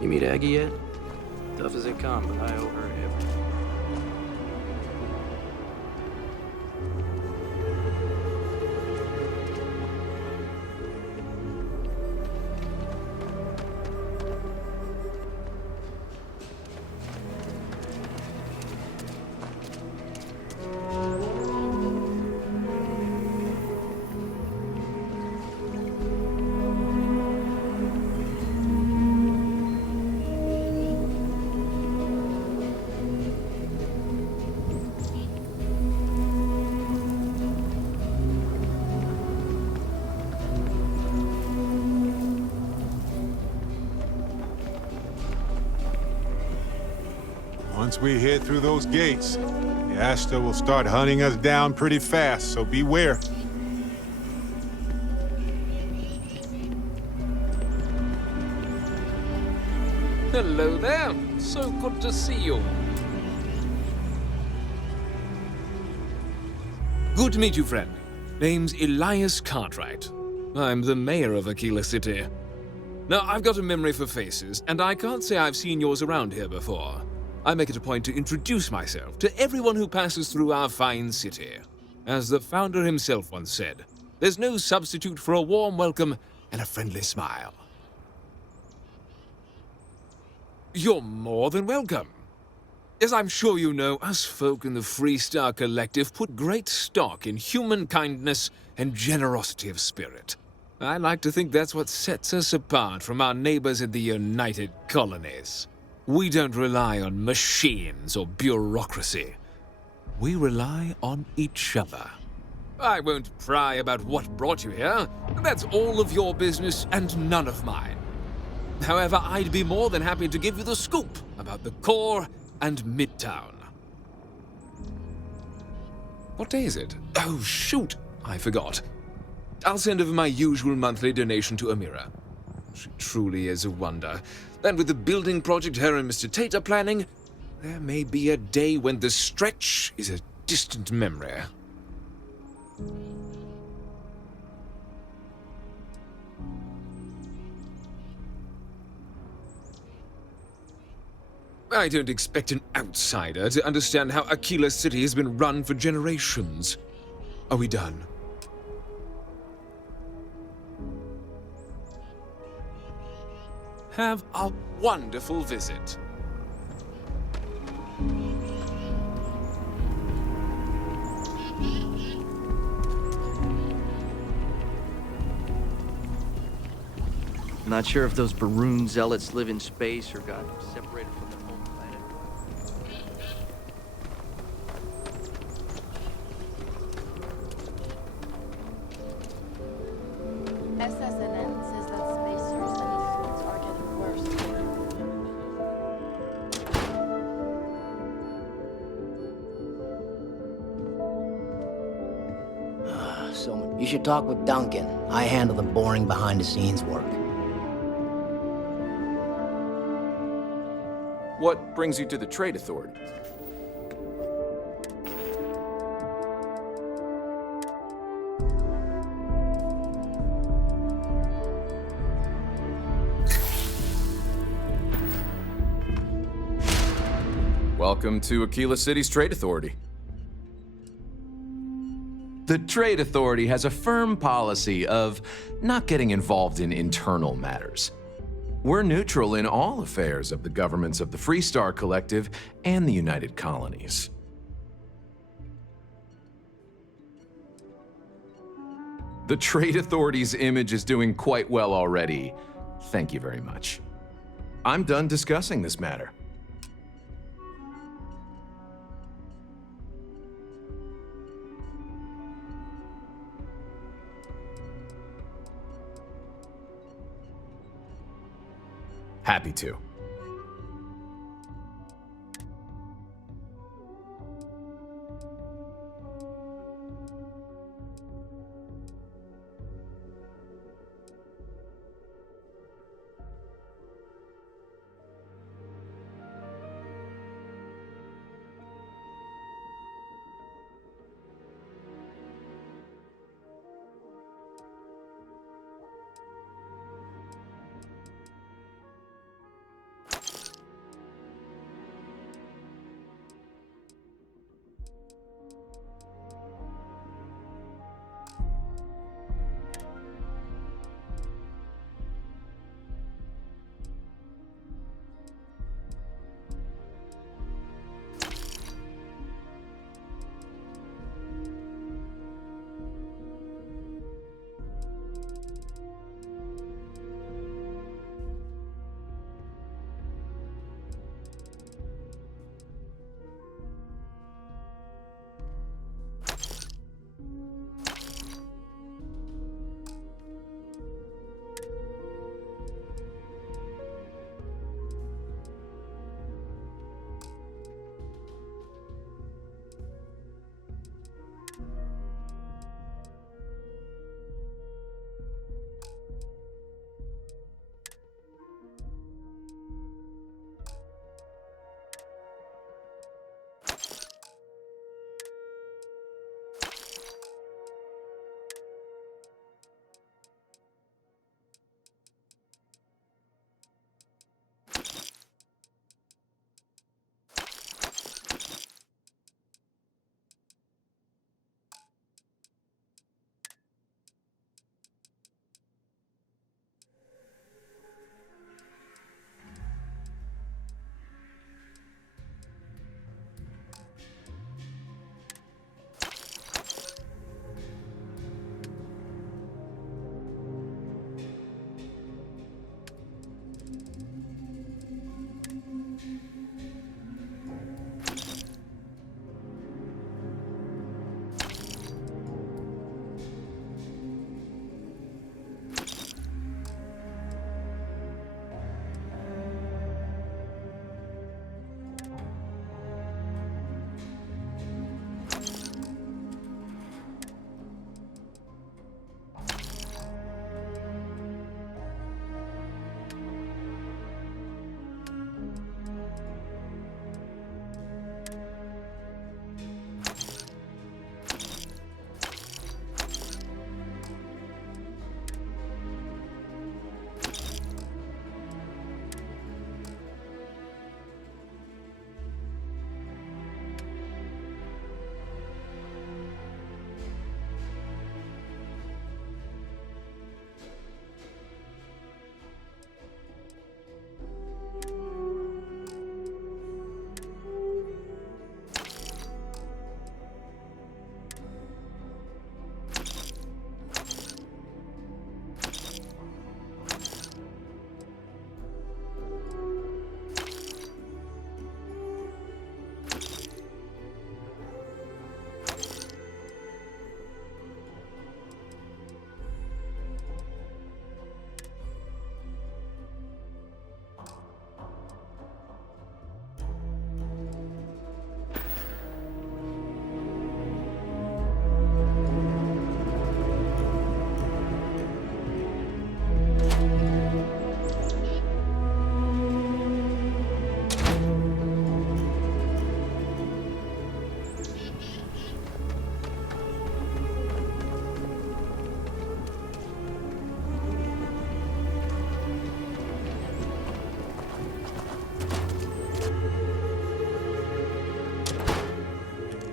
You meet Aggie yet? Tough as they come, but I owe her everything. Once we head through those gates, the Ashta will start hunting us down pretty fast, so beware. Hello there. So good to see you. Good to meet you, friend. Name's Elias Cartwright. I'm the mayor of Aquila City. Now, I've got a memory for faces, and I can't say I've seen yours around here before. I make it a point to introduce myself to everyone who passes through our fine city. As the founder himself once said, there's no substitute for a warm welcome and a friendly smile. You're more than welcome. As I'm sure you know, us folk in the Freestar Collective put great stock in human kindness and generosity of spirit. I like to think that's what sets us apart from our neighbors in the United Colonies. We don't rely on machines or bureaucracy. We rely on each other. I won't pry about what brought you here. That's all of your business and none of mine. However, I'd be more than happy to give you the scoop about the core and Midtown. What day is it? Oh, shoot! I forgot. I'll send over my usual monthly donation to Amira. She truly is a wonder. And with the building project her and Mr. Tate are planning, there may be a day when the stretch is a distant memory. I don't expect an outsider to understand how Aquila City has been run for generations. Are we done? Have a wonderful visit. Not sure if those Baroon zealots live in space or got separated from their home planet. SSNN says that spacers and foods are getting worse. So you should talk with Duncan. I handle the boring behind-the-scenes work. What brings you to the Trade Authority? Welcome to Aquila City's Trade Authority. The Trade Authority has a firm policy of not getting involved in internal matters. We're neutral in all affairs of the governments of the Freestar Collective and the United Colonies. The Trade Authority's image is doing quite well already. Thank you very much. I'm done discussing this matter. Happy to.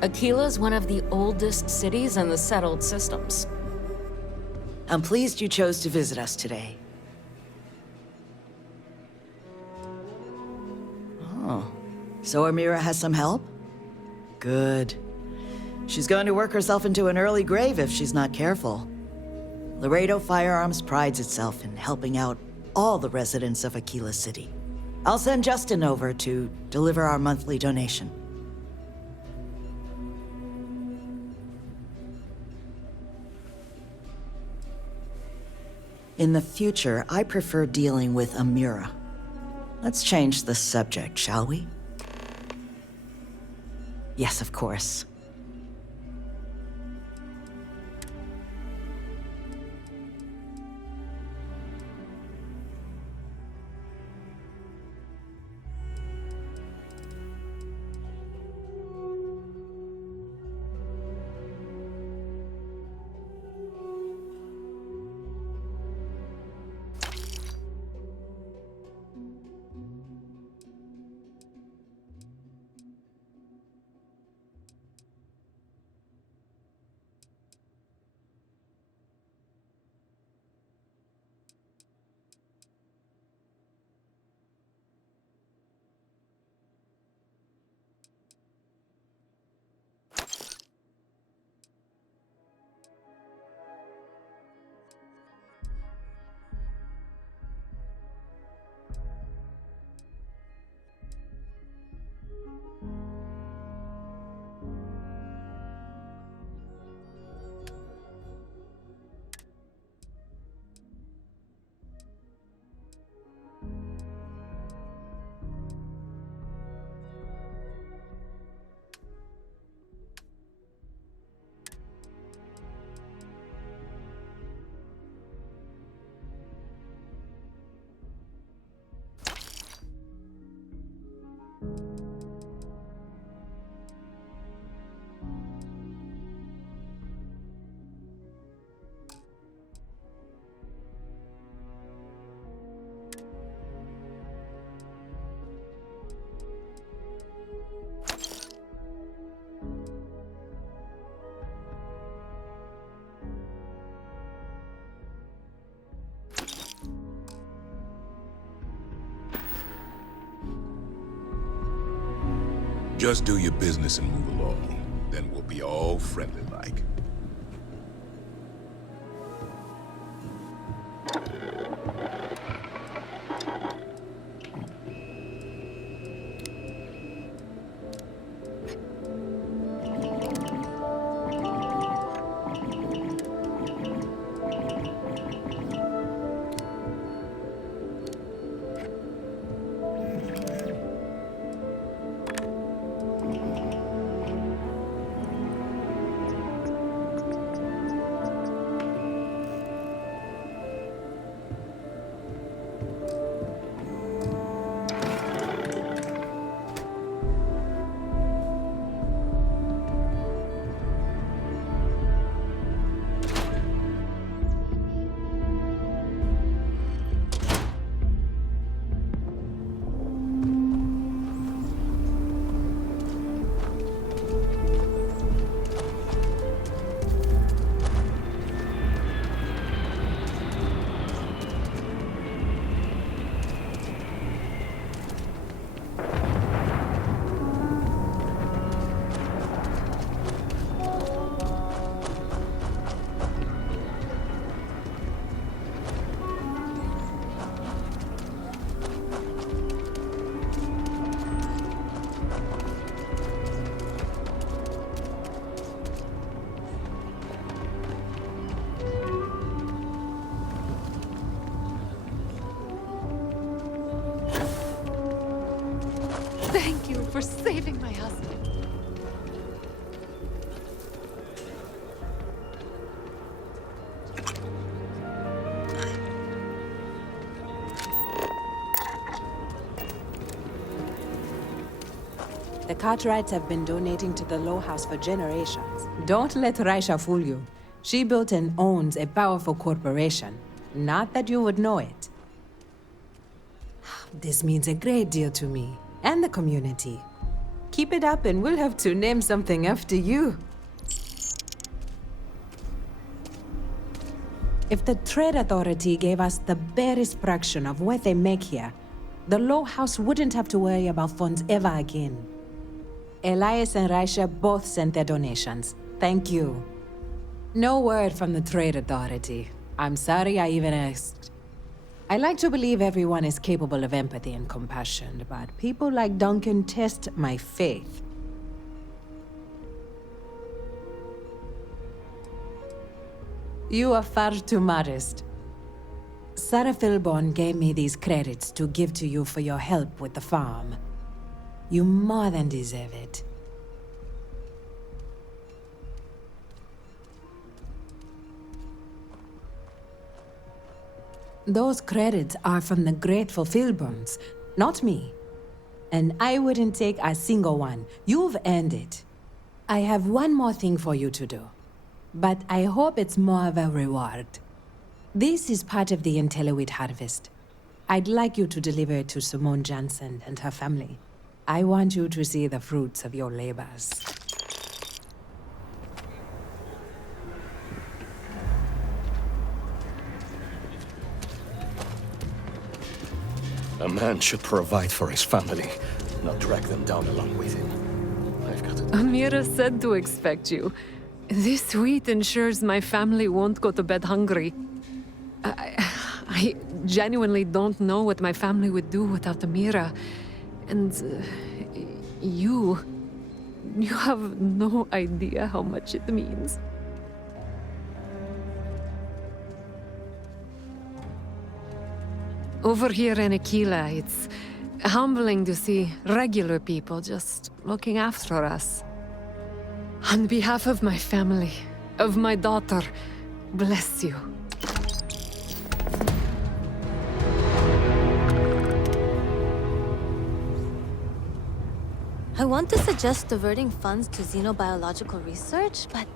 Aquila's one of the oldest cities in the settled systems. I'm pleased you chose to visit us today. Oh, so Amira has some help? Good. She's going to work herself into an early grave if she's not careful. Laredo Firearms prides itself in helping out all the residents of Aquila City. I'll send Justin over to deliver our monthly donation. In the future, I prefer dealing with Amira. Let's change the subject, shall we? Yes, of course. Just do your business and move along. Then we'll be all friendly-like. Thank you for saving my husband. The Cartwrights have been donating to the Low House for generations. Don't let Raisha fool you. She built and owns a powerful corporation. Not that you would know it. This means a great deal to me and the community. Keep it up and we'll have to name something after you. If the Trade Authority gave us the barest fraction of what they make here, the Low House wouldn't have to worry about funds ever again. Elias and Raisha both sent their donations. Thank you. No word from the Trade Authority. I'm sorry I even asked. I like to believe everyone is capable of empathy and compassion, but people like Duncan test my faith. You are far too modest. Sarah Philborn gave me these credits to give to you for your help with the farm. You more than deserve it. Those credits are from the grateful Philborns, not me. And I wouldn't take a single one. You've earned it. I have one more thing for you to do. But I hope it's more of a reward. This is part of the Intellowit harvest. I'd like you to deliver it to Simone Jansen and her family. I want you to see the fruits of your labors. A man should provide for his family, not drag them down along with him. I've got to... Amira said to expect you. This wheat ensures my family won't go to bed hungry. I genuinely don't know what my family would do without Amira. And you have no idea how much it means. Over here in Aquila, it's humbling to see regular people just looking after us. On behalf of my family, of my daughter, bless you. I want to suggest diverting funds to xenobiological research, but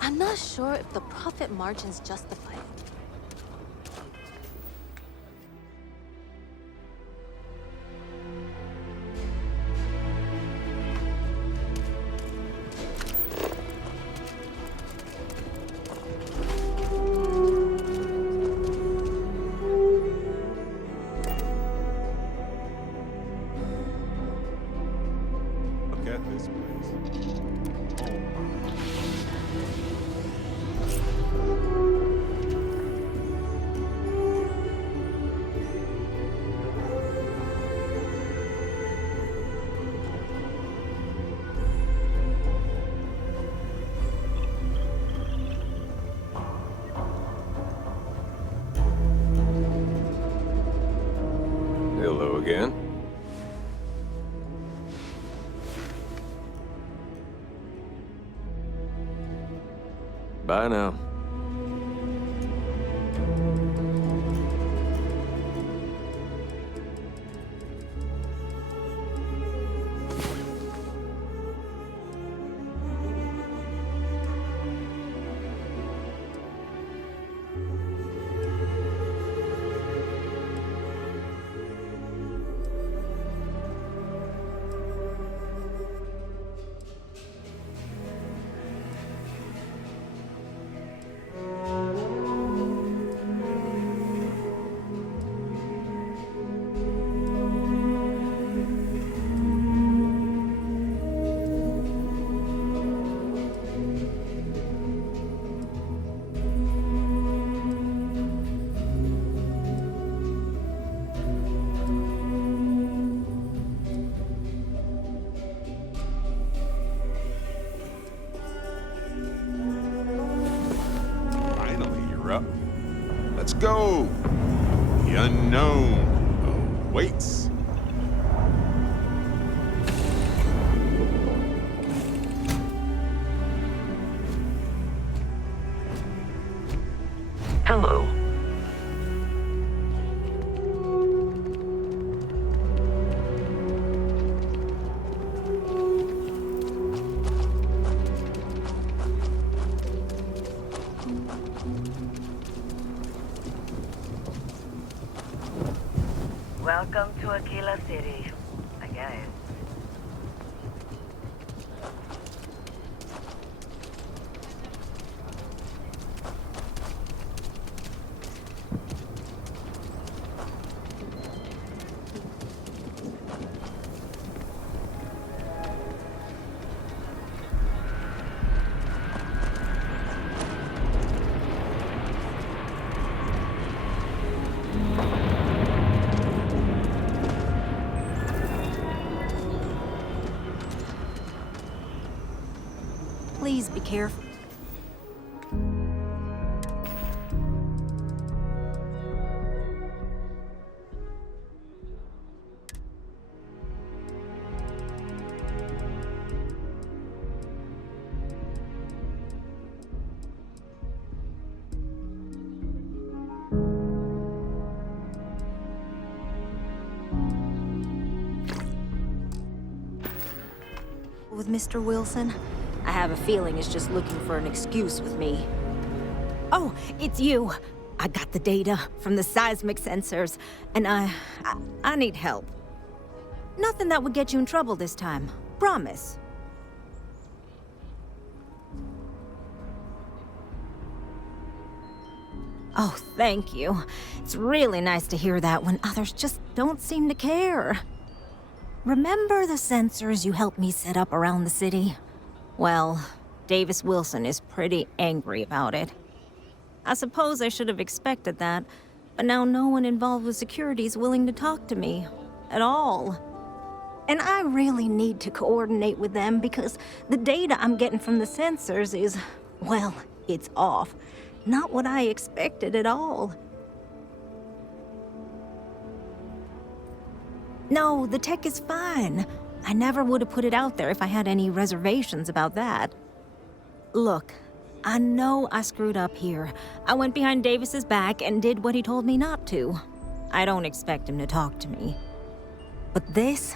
I'm not sure if the profit margins justify it. Hello again. Bye now. Let's go! The unknown awaits. Hello. Welcome to Aquila City, I guess. Please be careful. With Mr. Wilson? I have a feeling he's just looking for an excuse with me. Oh, it's you. I got the data from the seismic sensors, and I need help. Nothing that would get you in trouble this time. Promise. Oh, thank you. It's really nice to hear that when others just don't seem to care. Remember the sensors you helped me set up around the city? Well, Davis Wilson is pretty angry about it. I suppose I should have expected that, but now no one involved with security is willing to talk to me. At all. And I really need to coordinate with them because the data I'm getting from the sensors is, well, it's off. Not what I expected at all. No, the tech is fine. I never would have put it out there if I had any reservations about that. Look, I know I screwed up here. I went behind Davis's back and did what he told me not to. I don't expect him to talk to me. But this,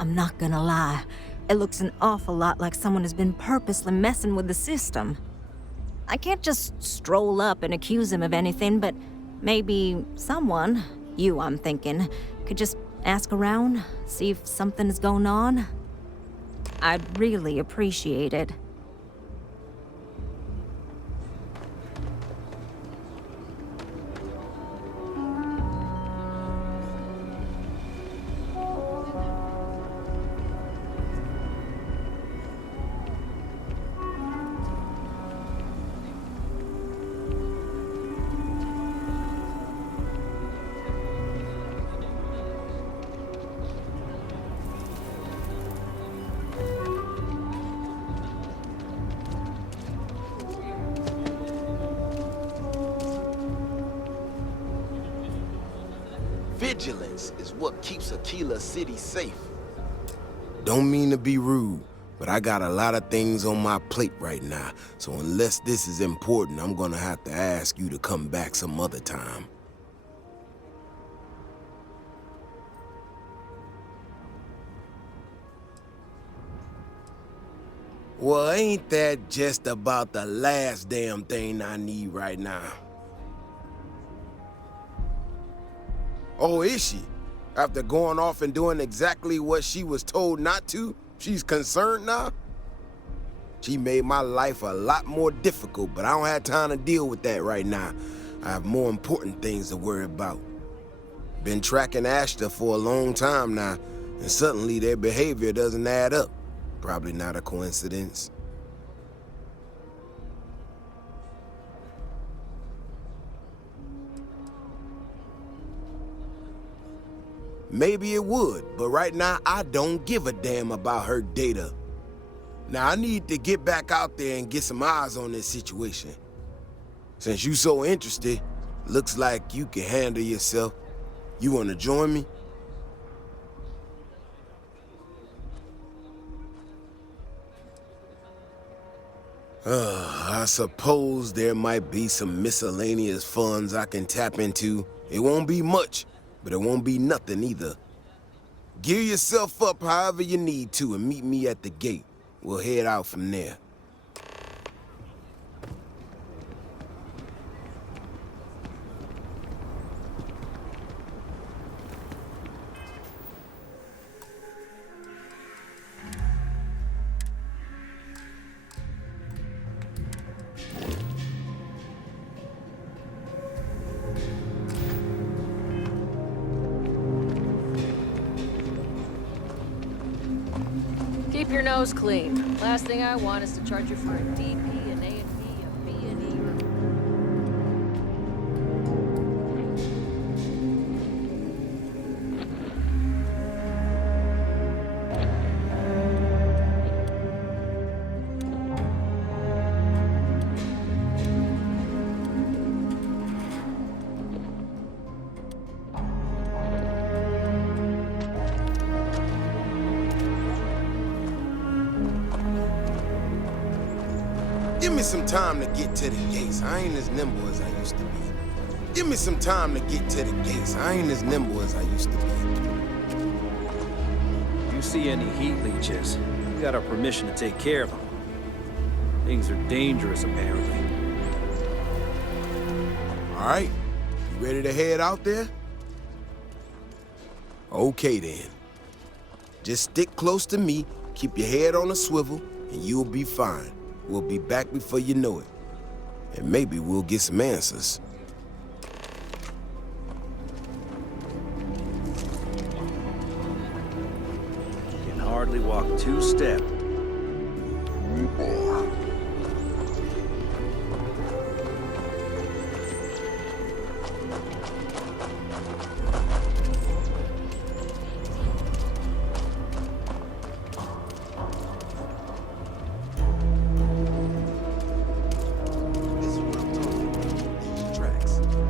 I'm not gonna lie, it looks an awful lot like someone has been purposely messing with the system. I can't just stroll up and accuse him of anything, but maybe someone, you I'm thinking, could just ask around, see if something is going on. I'd really appreciate it. Vigilance is what keeps Aquila City safe. Don't mean to be rude, but I got a lot of things on my plate right now, so unless this is important, I'm gonna have to ask you to come back some other time. Well, ain't that just about the last damn thing I need right now? Oh, is she? After going off and doing exactly what she was told not to, she's concerned now? She made my life a lot more difficult, but I don't have time to deal with that right now. I have more important things to worry about. Been tracking Ashta for a long time now, and suddenly their behavior doesn't add up. Probably not a coincidence. Maybe it would, but right now I don't give a damn about her data. Now I need to get back out there and get some eyes on this situation. Since you so interested, looks like you can handle yourself. You wanna join me? I suppose there might be some miscellaneous funds I can tap into. It won't be much, but it won't be nothing either. Gear yourself up however you need to and meet me at the gate. We'll head out from there. Keep your nose clean. Last thing I want is to charge you for a DP, an A&P, a B&E, or... Give me some time to get to the gates. I ain't as nimble as I used to be. Give me some time to get to the gates. I ain't as nimble as I used to be. You see any heat leeches, you got our permission to take care of them. Things are dangerous, apparently. All right, you ready to head out there? Okay then. Just stick close to me, keep your head on a swivel, and you'll be fine. We'll be back before you know it. And maybe we'll get some answers. Can hardly walk 2 steps.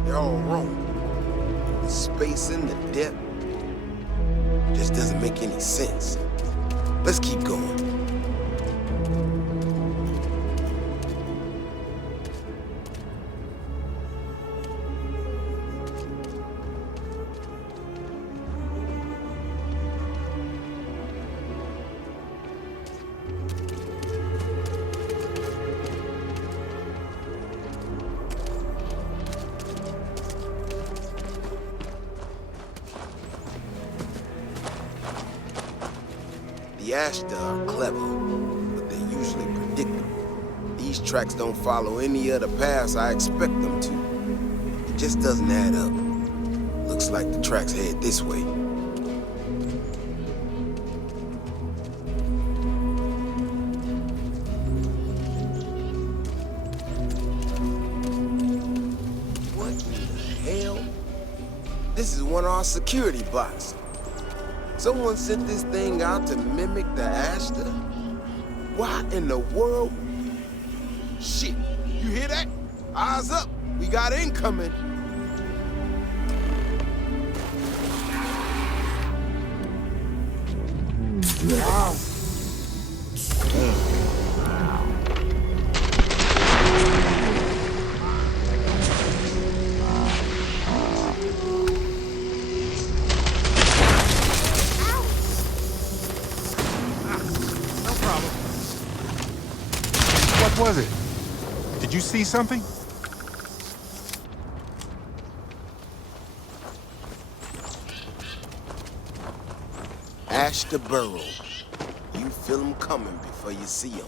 They're all wrong. The spacing, the depth, just doesn't make any sense. Let's keep going. The Ashta are clever, but they're usually predictable. These tracks don't follow any of the paths I expect them to. It just doesn't add up. Looks like the tracks head this way. What in the hell? This is one of our security bots. Someone sent this thing out to mimic the Ashta? Why in the world? Shit, you hear that? Eyes up, we got incoming. Wow. What was it? Did you see something? Ashta Burrow. You feel them coming before you see them.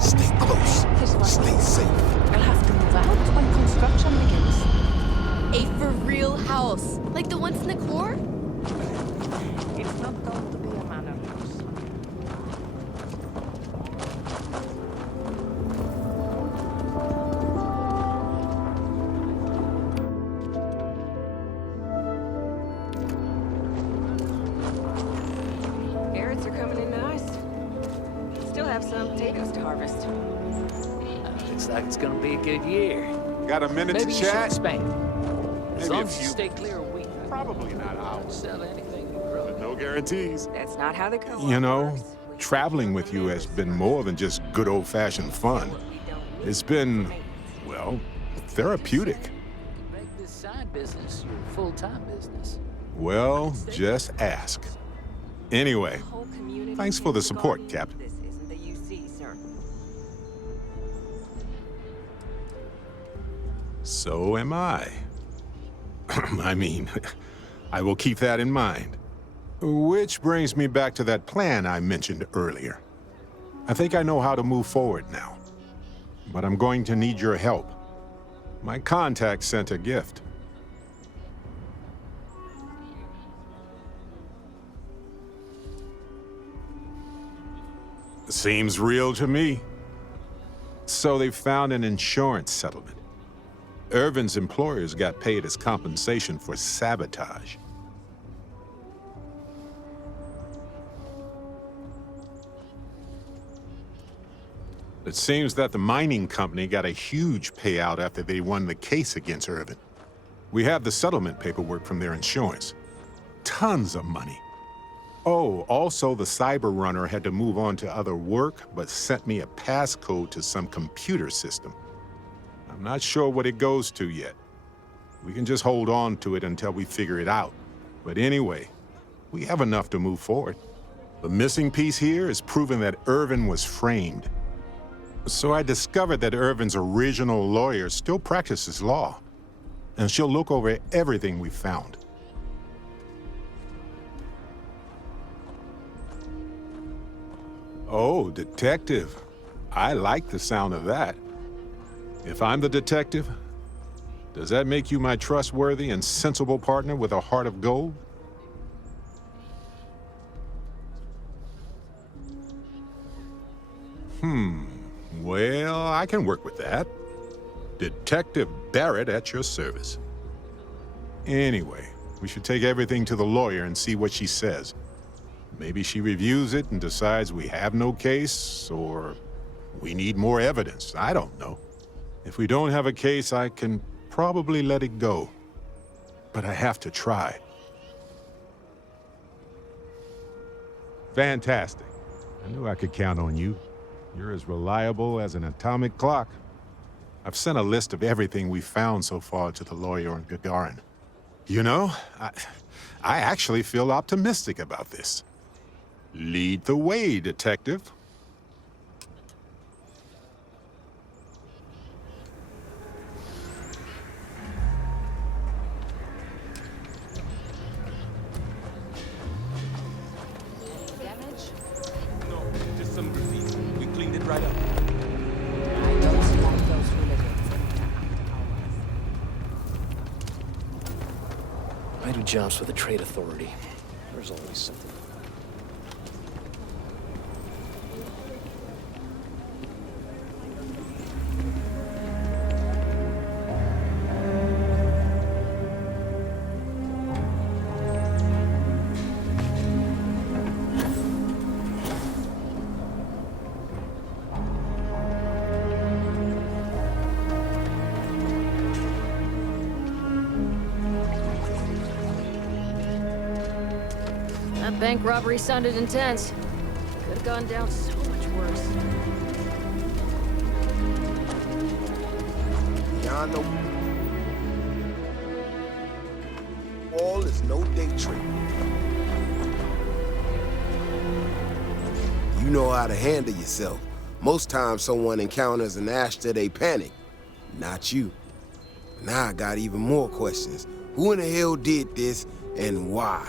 Stay close. Stay safe. I'll have to move out when construction begins. A for real house, like the ones in the core? It's not going to be a manor house. Carrots are coming in nice. Still have some potatoes to harvest. Looks like it's gonna be a good year. Got a minute Maybe to you should chat? expand. As Maybe long a as you few. stay clear of wheat. Probably not ours. Sell anything you grow. But no guarantees. That's not how the co-op You know, works. traveling with you has been more than just good old-fashioned fun. It's been, well, therapeutic. Make this side business your full-time business. Well, just ask. Anyway, thanks for the support, Captain. So am I. I mean, I will keep that in mind. Which brings me back to that plan I mentioned earlier. I think I know how to move forward now. But I'm going to need your help. My contact sent a gift. Seems real to me. So they found an insurance settlement. Irvin's employers got paid as compensation for sabotage. It seems that the mining company got a huge payout after they won the case against Irvin. We have the settlement paperwork from their insurance. Tons of money. Oh, also the cyber runner had to move on to other work, but sent me a passcode to some computer system. I'm not sure what it goes to yet. We can just hold on to it until we figure it out. But anyway, we have enough to move forward. The missing piece here is proving that Irvin was framed. So I discovered that Irvin's original lawyer still practices law, and she'll look over everything we found. Oh, detective. I like the sound of that. If I'm the detective, does that make you my trustworthy and sensible partner with a heart of gold? Well, I can work with that. Detective Barrett at your service. Anyway, we should take everything to the lawyer and see what she says. Maybe she reviews it and decides we have no case, or we need more evidence. I don't know. If we don't have a case, I can probably let it go. But I have to try. Fantastic. I knew I could count on you. You're as reliable as an atomic clock. I've sent a list of everything we found so far to the lawyer in Gagarin. You know, I actually feel optimistic about this. Lead the way, detective. Damage? No, just some graffiti. We cleaned it right up. I don't like those hooligans. I do jobs for the trade authority. There's always something. That bank robbery sounded intense. Could have gone down so much worse. Beyond the wall is no day trip. You know how to handle yourself. Most times someone encounters an Ashta, they panic. Not you. Now I got even more questions. Who in the hell did this, and why?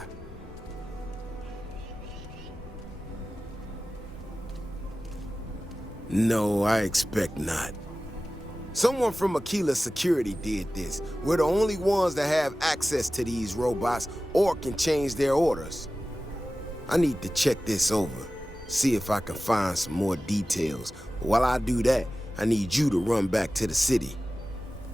No, I expect not. Someone from Aquila Security did this. We're the only ones that have access to these robots or can change their orders. I need to check this over, see if I can find some more details. But while I do that, I need you to run back to the city.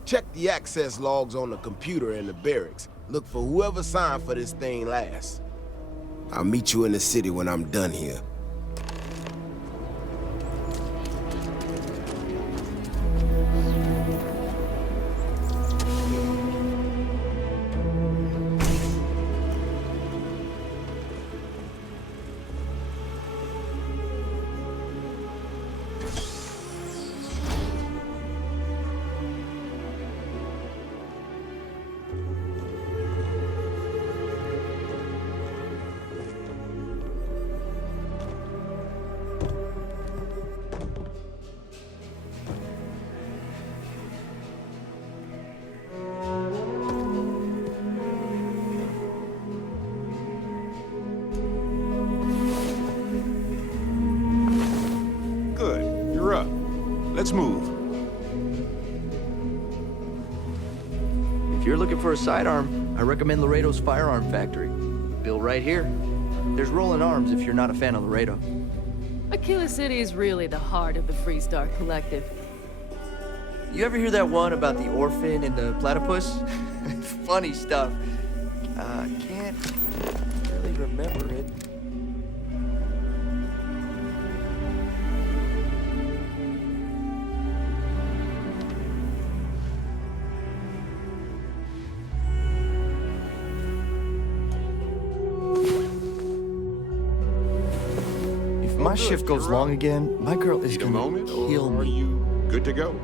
Check the access logs on the computer in the barracks. Look for whoever signed for this thing last. I'll meet you in the city when I'm done here. Let's move. If you're looking for a sidearm, I recommend Laredo's Firearm Factory. Built right here. There's Rolling Arms if you're not a fan of Laredo. Aquila City is really the heart of the Freestar Collective. You ever hear that one about the orphan and the platypus? Funny stuff. Can't really remember it. If my shift goes long again, my girl is gonna kill me. Are you good to go?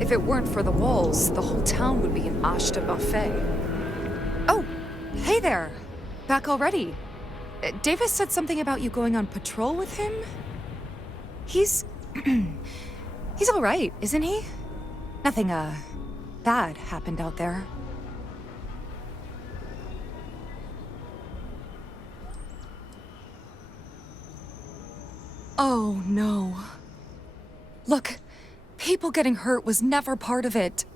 If it weren't for the walls, the whole town would be an Ashta buffet. Oh, hey there. Back already. Davis said something about you going on patrol with him? He's... he's all right, isn't he? Nothing, bad happened out there. Oh, no. Look, people getting hurt was never part of it.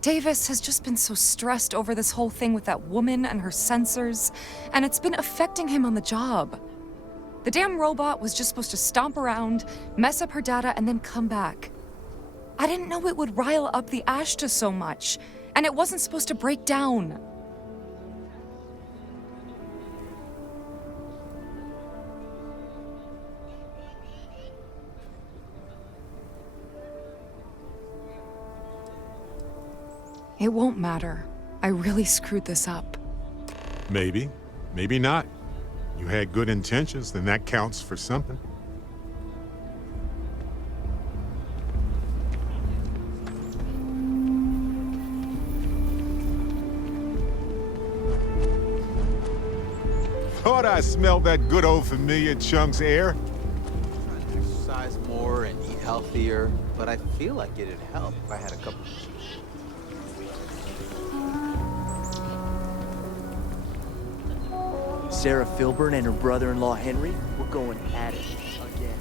Davis has just been so stressed over this whole thing with that woman and her sensors, and it's been affecting him on the job. The damn robot was just supposed to stomp around, mess up her data, and then come back. I didn't know it would rile up the Ashta so much, and it wasn't supposed to break down. It won't matter. I really screwed this up. Maybe. Maybe not. You had good intentions, then that counts for something. Thought I smelled that good old familiar Chunk's air. Trying to exercise more and eat healthier, but I feel like it'd help if I had a couple of cheese. Sarah Filburn and her brother-in-law Henry were going at it again.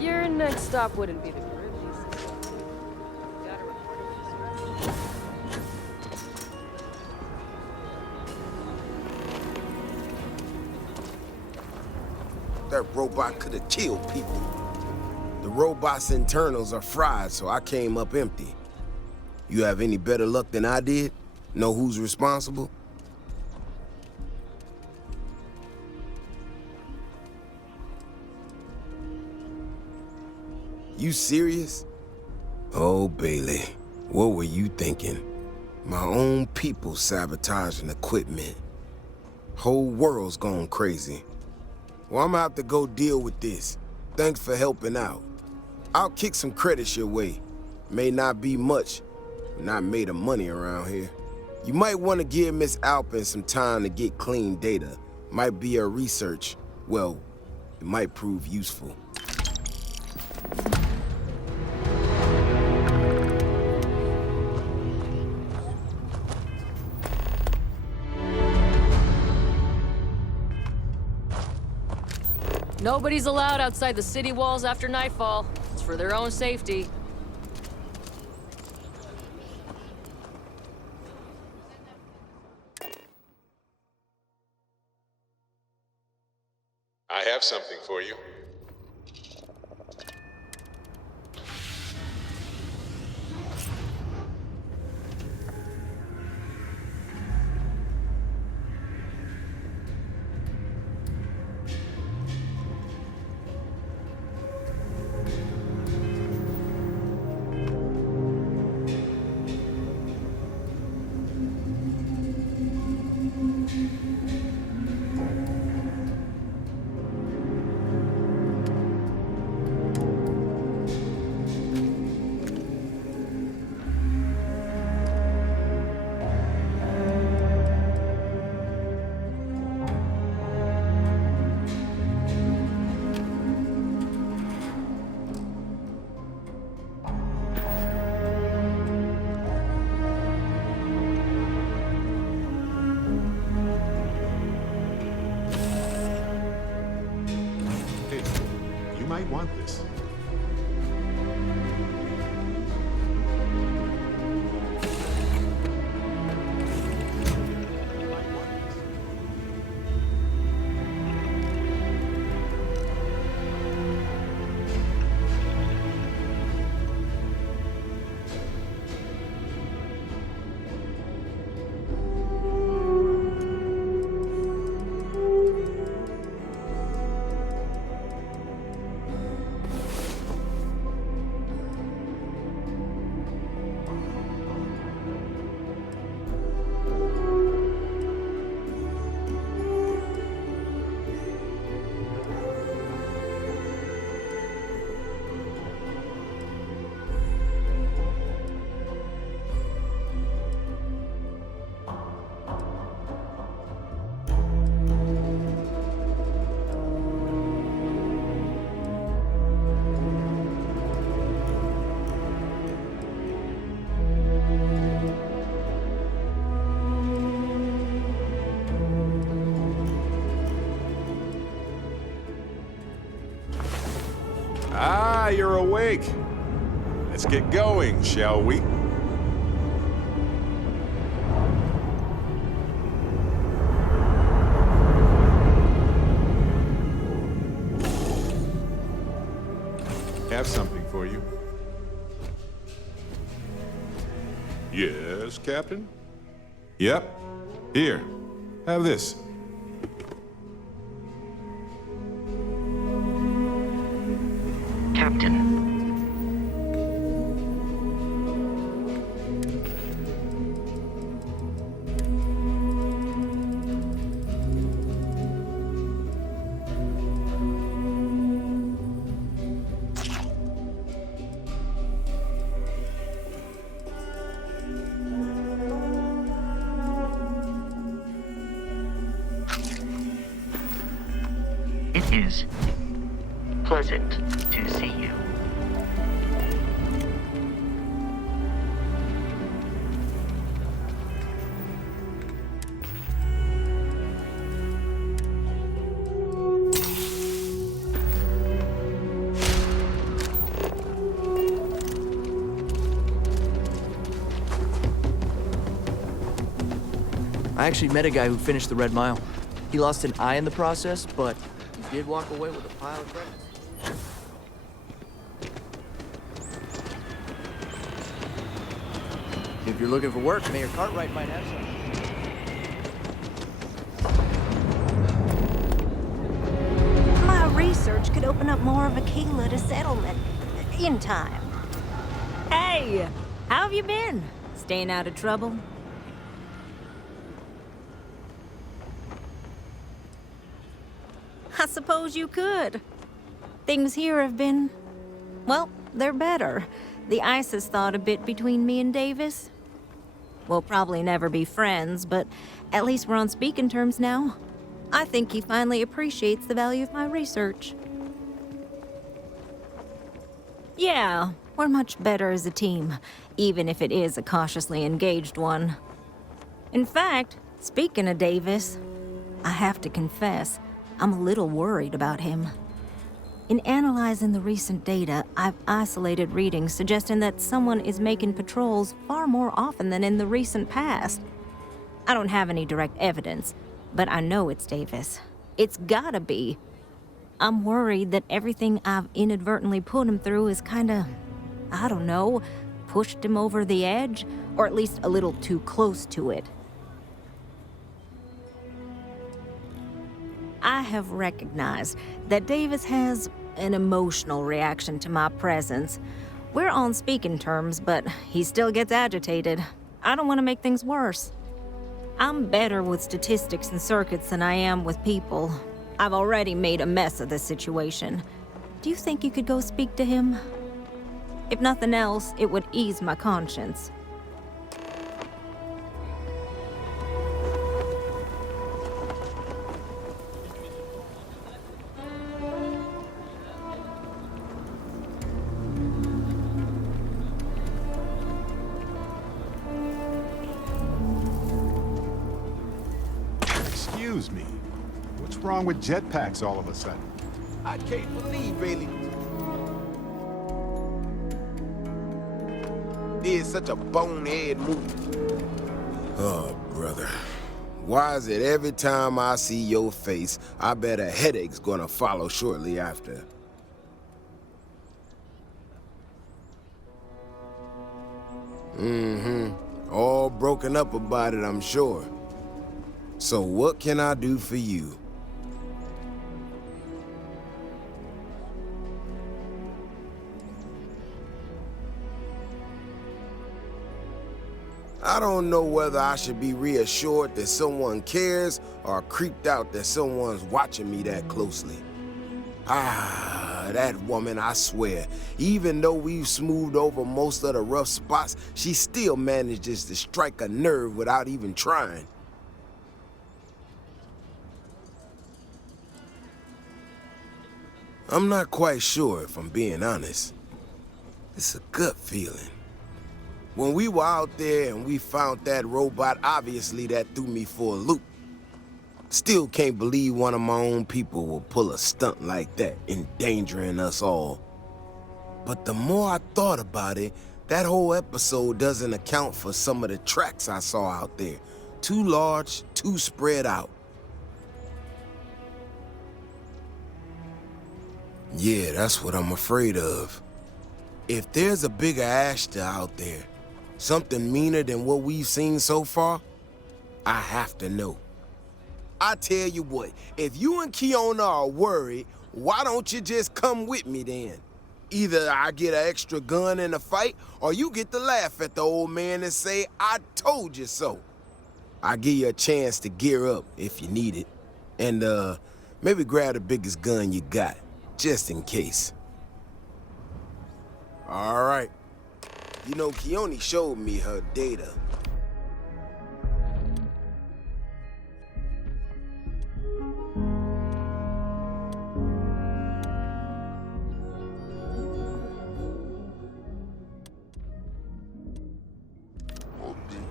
Your next stop wouldn't be the Caribbean. That robot could have killed people. The robot's internals are fried, so I came up empty. You have any better luck than I did? Know who's responsible? You serious? Oh, Bailey, what were you thinking? My own people sabotaging equipment. Whole world's gone crazy. Well, I'm gonna have to go deal with this. Thanks for helping out. I'll kick some credits your way. May not be much, but not made of money around here. You might want to give Miss Alpin some time to get clean data. Might be her research. Well, it might prove useful. Nobody's allowed outside the city walls after nightfall. It's for their own safety. I have something for you. You might want this. Ah, you're awake. Let's get going, shall we? Have something for you. Yes, Captain? Yep. Here, have this. Captain. It is pleasant to see you. I actually met a guy who finished the Red Mile. He lost an eye in the process, but he did walk away with a pile of credits. If you're looking for work, Mayor Cartwright might have some. My research could open up more of Aquila to settlement in time. Hey, how have you been? Staying out of trouble? I suppose you could. Things here have been, well, they're better. The ice has thawed a bit between me and Davis. We'll probably never be friends, but at least we're on speaking terms now. I think he finally appreciates the value of my research. Yeah, we're much better as a team, even if it is a cautiously engaged one. In fact, speaking of Davis, I have to confess, I'm a little worried about him. In analyzing the recent data, I've isolated readings suggesting that someone is making patrols far more often than in the recent past. I don't have any direct evidence, but I know it's Davis. It's gotta be. I'm worried that everything I've inadvertently put him through is kinda, I don't know, pushed him over the edge, or at least a little too close to it. I have recognized that Davis has an emotional reaction to my presence. We're on speaking terms, but he still gets agitated. I don't want to make things worse. I'm better with statistics and circuits than I am with people. I've already made a mess of this situation. Do you think you could go speak to him? If nothing else, it would ease my conscience. Excuse me. What's wrong with jetpacks all of a sudden? I can't believe Bailey did such a bonehead move. Oh, brother. Why is it every time I see your face, I bet a headache's gonna follow shortly after? All broken up about it, I'm sure. So what can I do for you? I don't know whether I should be reassured that someone cares or creeped out that someone's watching me that closely. That woman, I swear, even though we've smoothed over most of the rough spots, she still manages to strike a nerve without even trying. I'm not quite sure, if I'm being honest. It's a gut feeling. When we were out there and we found that robot, obviously that threw me for a loop. Still can't believe one of my own people will pull a stunt like that, endangering us all. But the more I thought about it, that whole episode doesn't account for some of the tracks I saw out there. Too large, too spread out. Yeah, that's what I'm afraid of. If there's a bigger Ashta out there, something meaner than what we've seen so far, I have to know. I tell you what, if you and Kiona are worried, why don't you just come with me then? Either I get an extra gun in the fight, or you get to laugh at the old man and say, I told you so. I'll give you a chance to gear up if you need it. And maybe grab the biggest gun you got, just in case. All right. You know, Keone showed me her data.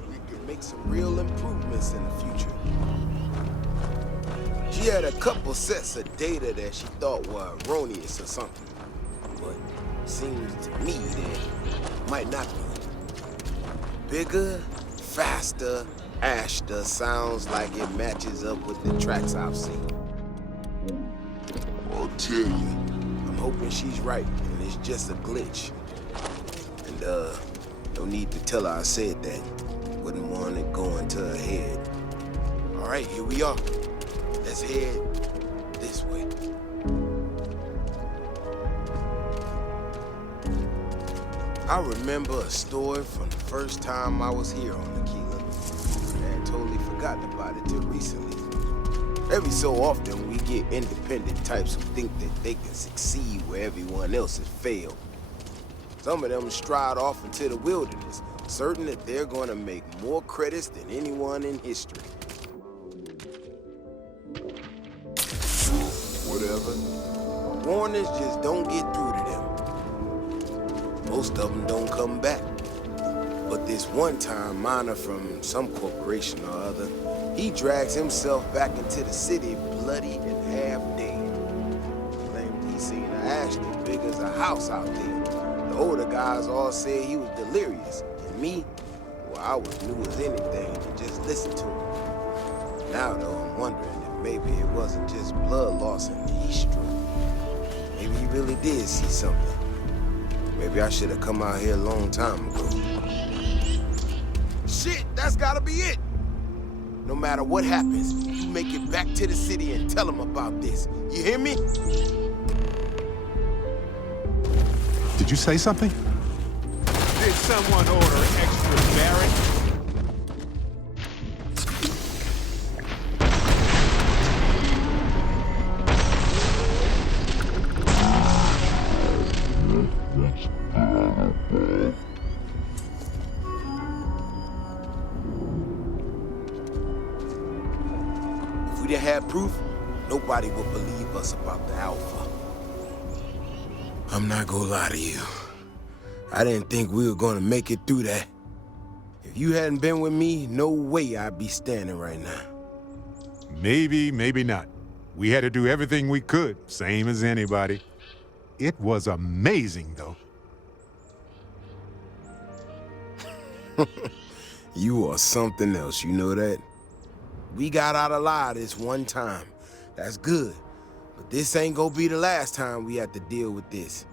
We can make some real improvements in the future. She had a couple sets of data that she thought were erroneous or something. But seems to me that might not be. Bigger, faster, Ashta sounds like it matches up with the tracks I've seen. I'll tell you, I'm hoping she's right and it's just a glitch. And no need to tell her I said that. Wouldn't want it going to her head. All right, here we are. Let's head this way. I remember a story from the first time I was here on Aquila. I had totally forgotten about it till recently. Every so often, we get independent types who think that they can succeed where everyone else has failed. Some of them stride off into the wilderness, certain that they're going to make more credits than anyone in history. Whatever. Warnings just don't get through to them. Most of them don't come back. But this one time miner from some corporation or other, he drags himself back into the city bloody and half dead. Claimed he seen an ash as big as a house out there. The older guys all said he was delirious. And me, well, I was new as anything and just listened to him. Now though, I'm wondering if maybe it wasn't just blood loss and heat stroke. Maybe he really did see something. Maybe I should have come out here a long time ago. Shit, that's gotta be it. No matter what happens, you make it back to the city and tell them about this. You hear me? Did you say something? Did someone order extra Barrett? If we didn't have proof, nobody would believe us about the Alpha. I'm not gonna lie to you. I didn't think we were gonna make it through that. If you hadn't been with me, no way I'd be standing right now. Maybe, maybe not. We had to do everything we could, same as anybody. It was amazing, though. You are something else, you know that? We got out alive this one time. That's good. But this ain't gonna be the last time we have to deal with this.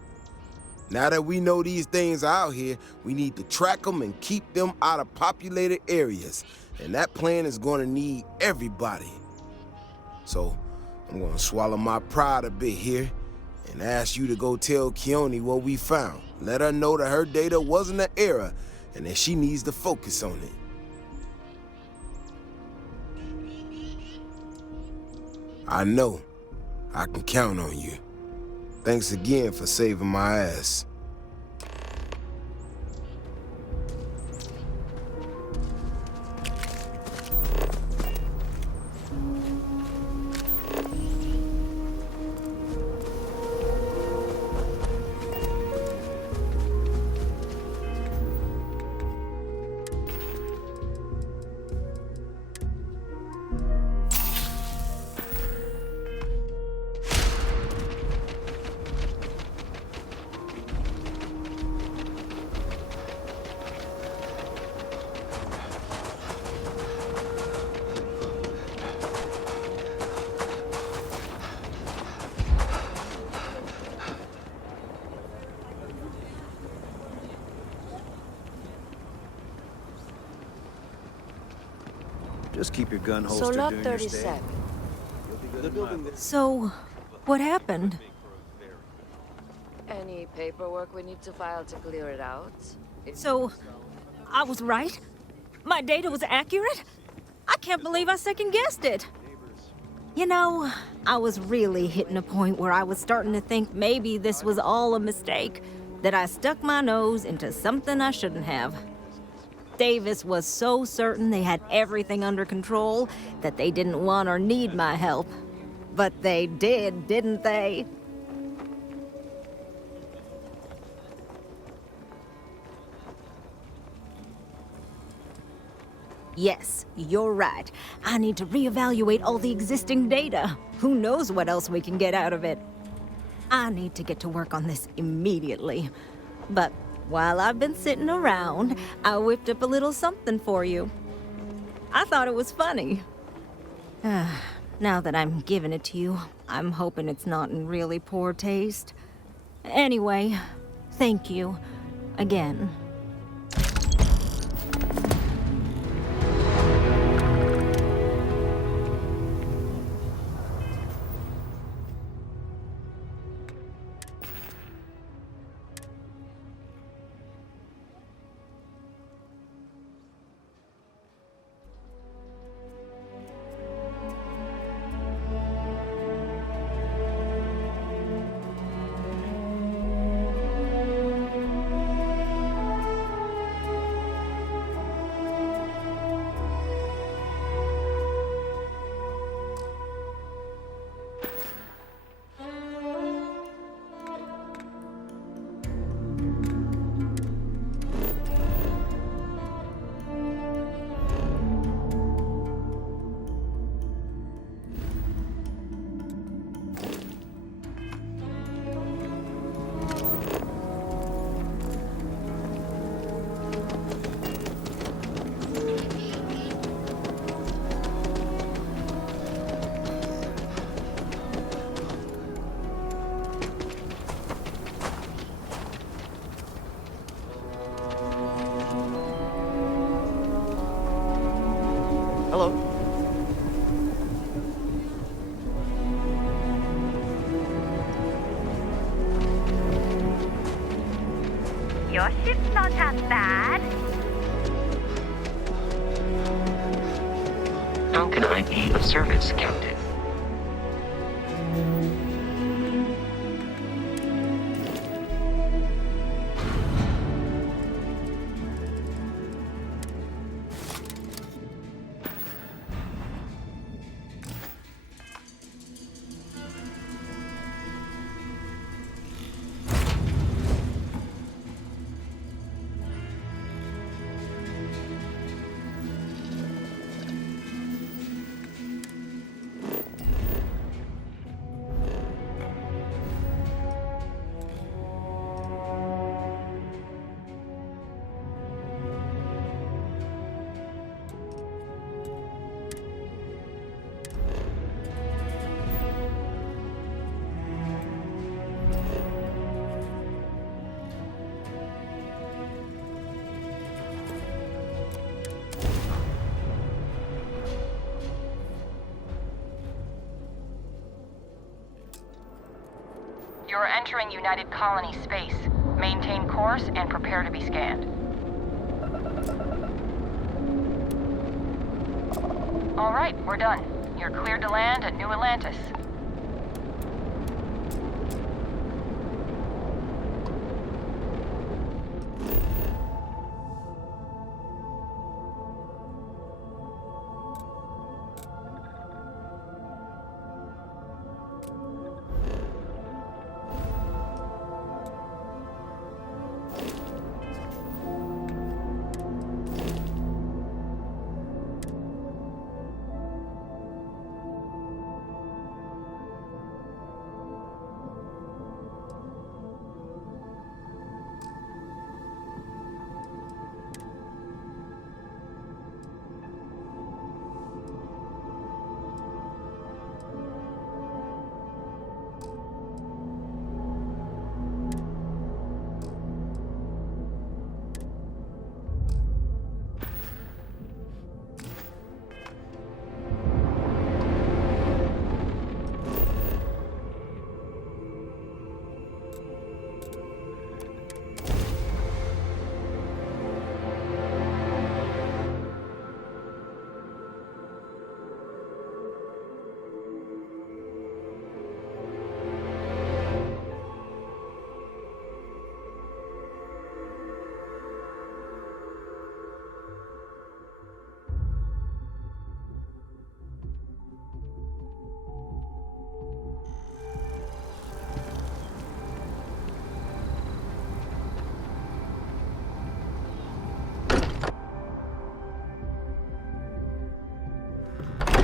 Now that we know these things are out here, we need to track them and keep them out of populated areas. And that plan is gonna need everybody. So, I'm gonna swallow my pride a bit here and ask you to go tell Keone what we found. Let her know that her data wasn't an error and that she needs to focus on it. I know. I can count on you. Thanks again for saving my ass. Just keep your gun holster So lot during your stay. 37. So, what happened? Any paperwork we need to file to clear it out? So, I was right? My data was accurate? I can't believe I second-guessed it. You know, I was really hitting a point where I was starting to think maybe this was all a mistake, that I stuck my nose into something I shouldn't have. Davis was so certain they had everything under control that they didn't want or need my help. But they did, didn't they? Yes, you're right. I need to reevaluate all the existing data. Who knows what else we can get out of it? I need to get to work on this immediately. But while I've been sitting around, I whipped up a little something for you. I thought it was funny. Now that I'm giving it to you, I'm hoping it's not in really poor taste. Anyway, thank you. Again. Your shift's not half bad. How can I be of service, Captain? You're entering United Colony space. Maintain course and prepare to be scanned. All right, we're done. You're cleared to land at New Atlantis.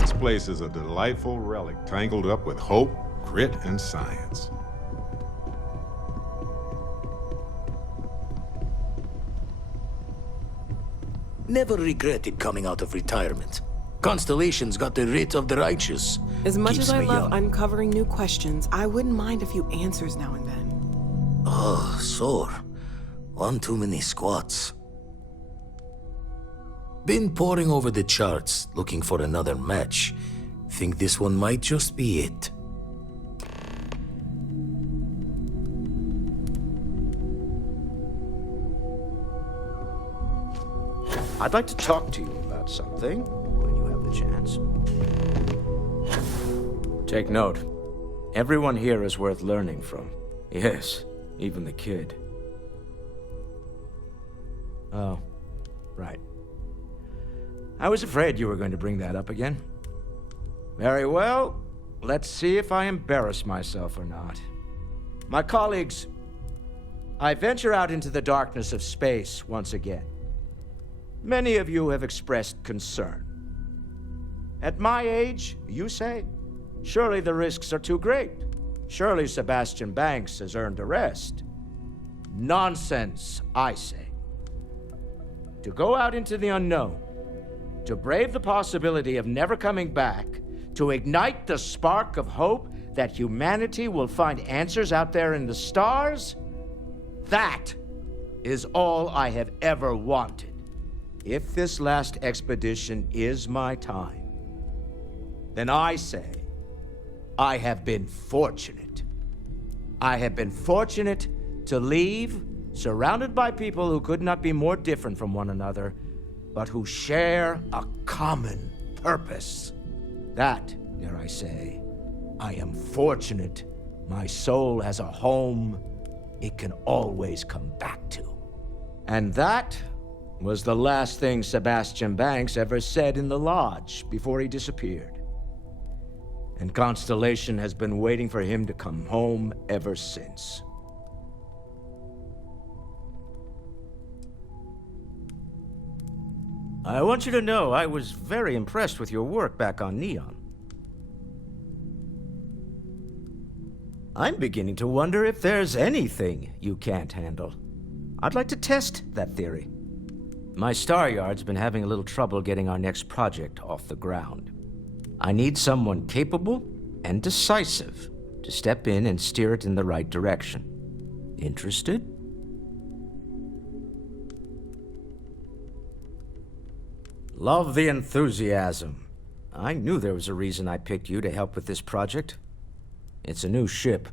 This place is a delightful relic tangled up with hope, grit, and science. Never regretted coming out of retirement. Constellation's got the writ of the righteous. As much Keeps as I me love young. uncovering new questions, I wouldn't mind a few answers now and then. Oh, sore. One too many squats. Been poring over the charts, looking for another match. Think this one might just be it. I'd like to talk to you about something when you have the chance. Take note. Everyone here is worth learning from. Yes, even the kid. Oh, right. I was afraid you were going to bring that up again. Very well. Let's see if I embarrass myself or not. My colleagues, I venture out into the darkness of space once again. Many of you have expressed concern. At my age, you say, surely the risks are too great. Surely Sebastian Banks has earned a rest. Nonsense, I say. To go out into the unknown, to brave the possibility of never coming back, to ignite the spark of hope that humanity will find answers out there in the stars, that is all I have ever wanted. If this last expedition is my time, then I say I have been fortunate. I have been fortunate to leave surrounded by people who could not be more different from one another, but who share a common purpose. That, dare I say, I am fortunate my soul has a home it can always come back to. And that was the last thing Sebastian Banks ever said in the lodge before he disappeared. And Constellation has been waiting for him to come home ever since. I want you to know I was very impressed with your work back on Neon. I'm beginning to wonder if there's anything you can't handle. I'd like to test that theory. My Star Yard's been having a little trouble getting our next project off the ground. I need someone capable and decisive to step in and steer it in the right direction. Interested? Love the enthusiasm. I knew there was a reason I picked you to help with this project. It's a new ship.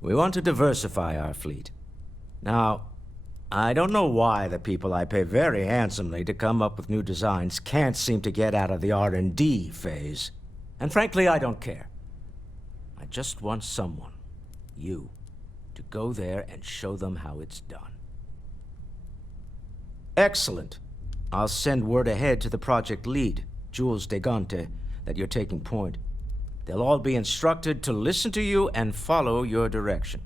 We want to diversify our fleet. Now, I don't know why the people I pay very handsomely to come up with new designs can't seem to get out of the R&D phase. And frankly, I don't care. I just want someone, you, to go there and show them how it's done. Excellent. I'll send word ahead to the project lead, Jules Degante, that you're taking point. They'll all be instructed to listen to you and follow your direction.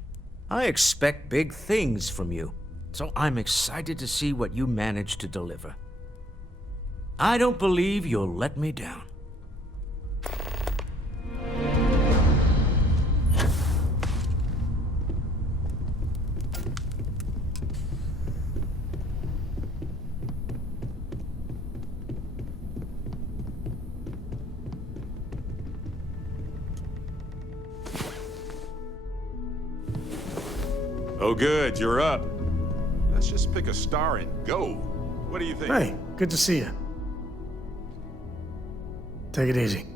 I expect big things from you, so I'm excited to see what you manage to deliver. I don't believe you'll let me down. Oh, good, you're up. Let's just pick a star and go. What do you think? Hey, good to see you. Take it easy.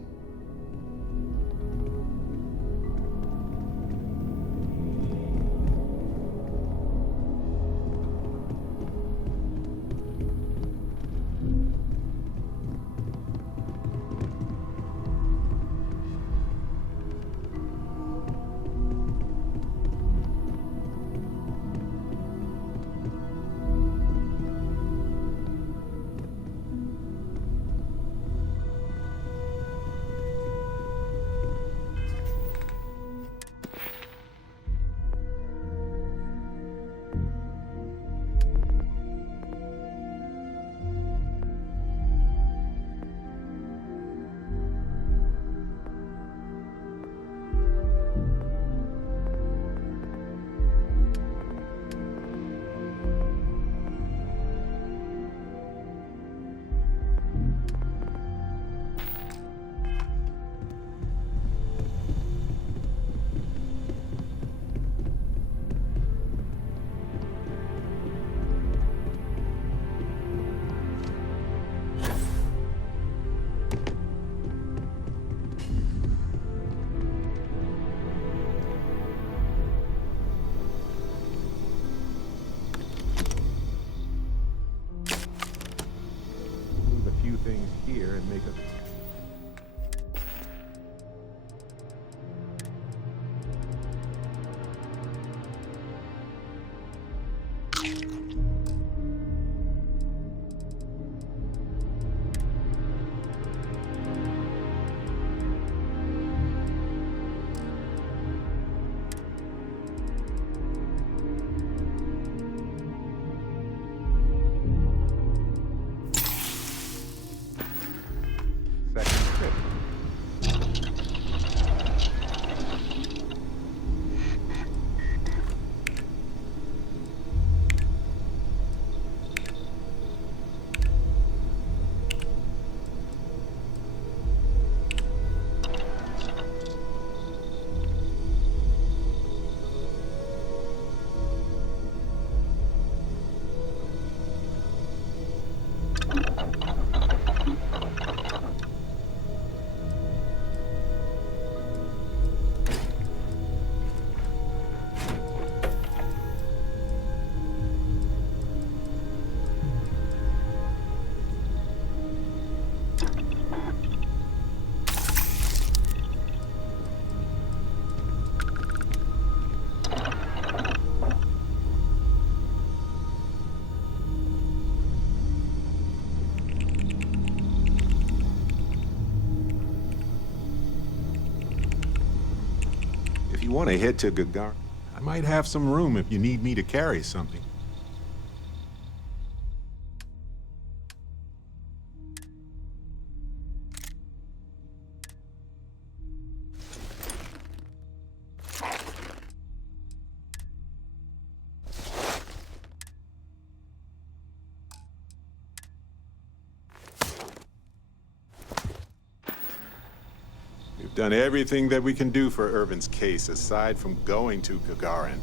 you want to head to Gagarin, I might have some room if you need me to carry something. We've done everything that we can do for Irvin's case, aside from going to Gagarin.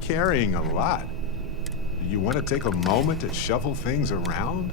Carrying a lot. Do you want to take a moment to shuffle things around?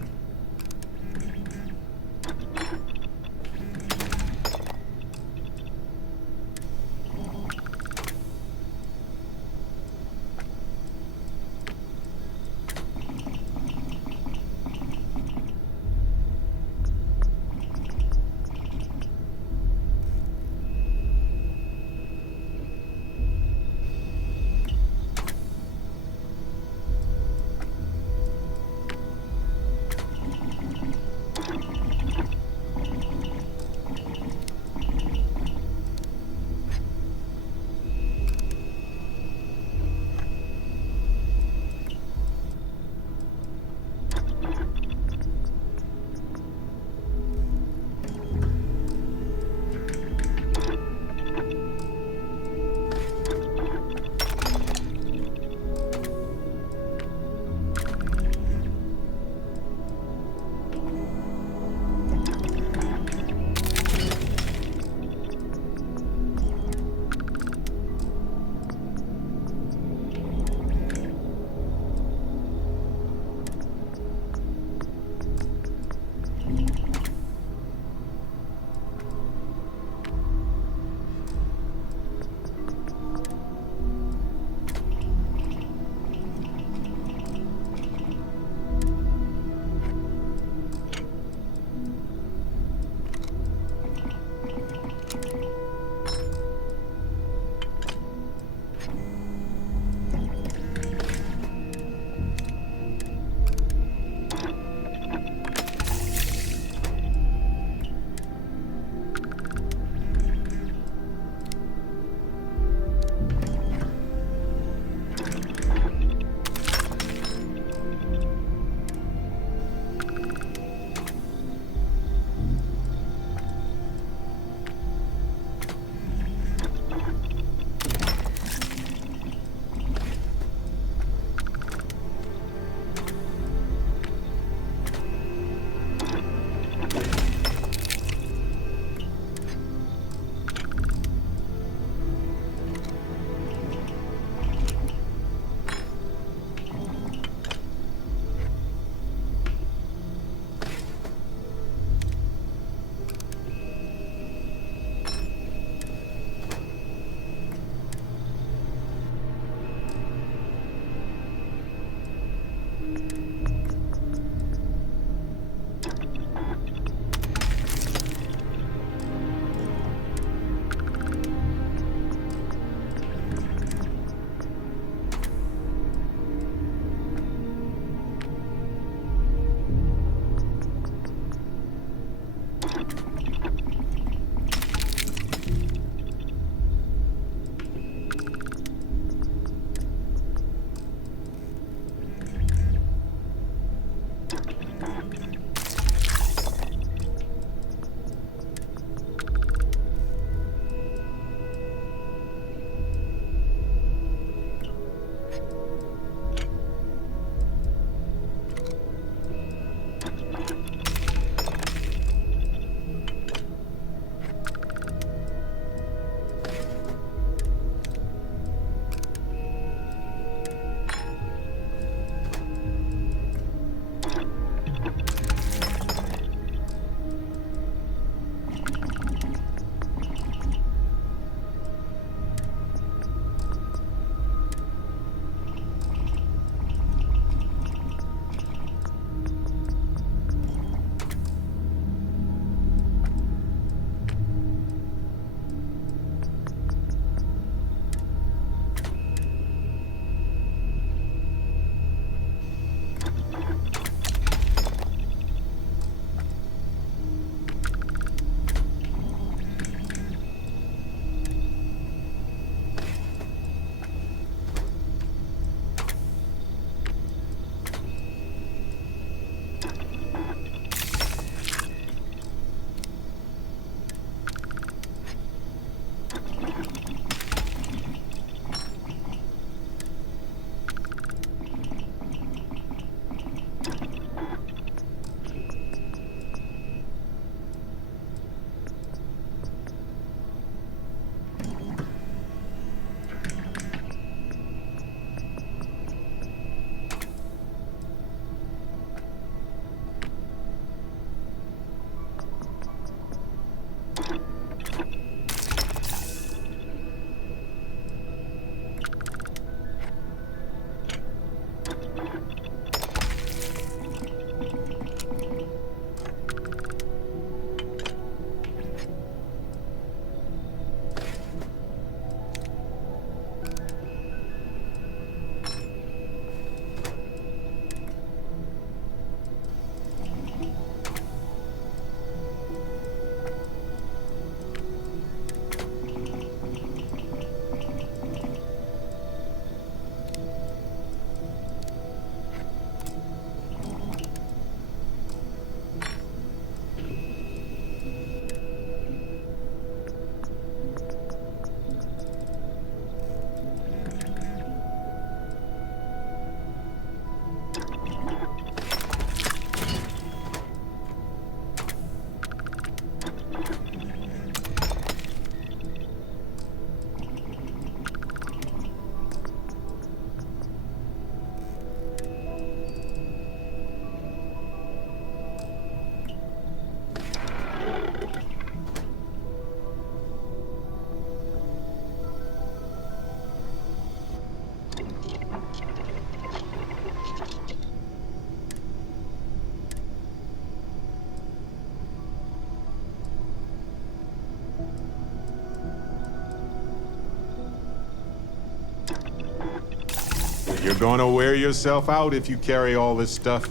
You're gonna wear yourself out if you carry all this stuff.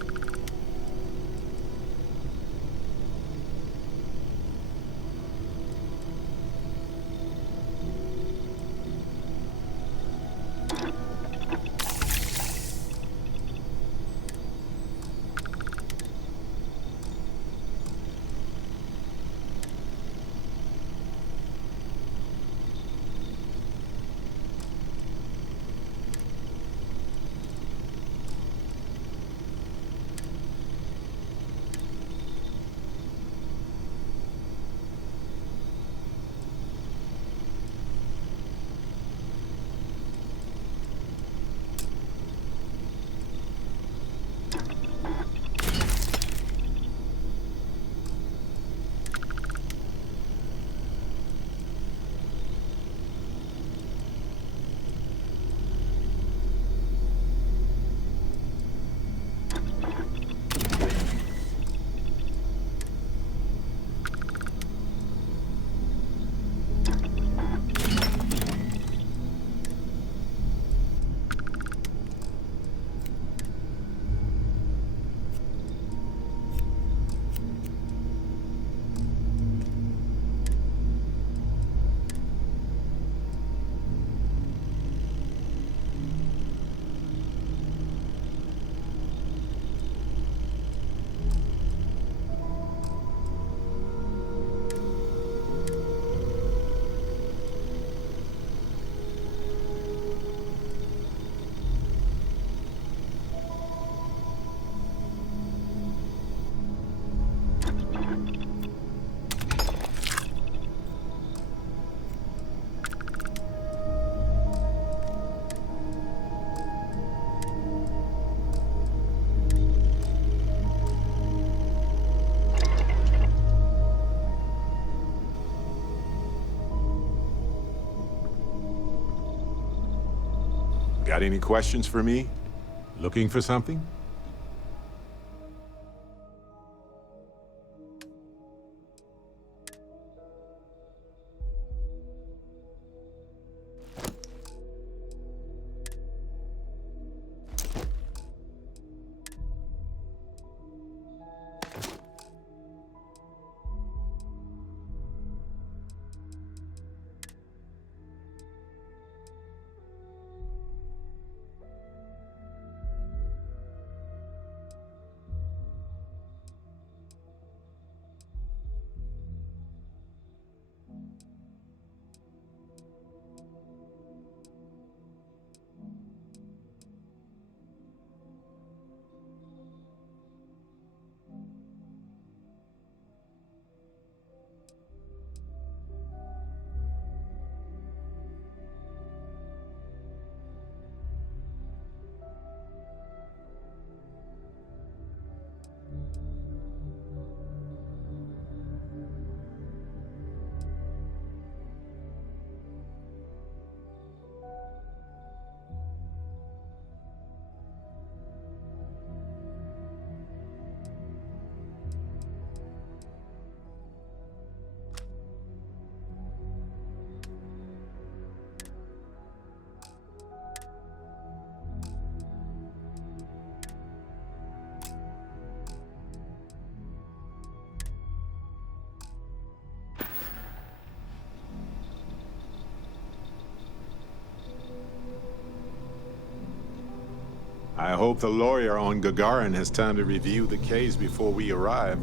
Got any questions for me? Looking for something? I hope the lawyer on Gagarin has time to review the case before we arrive.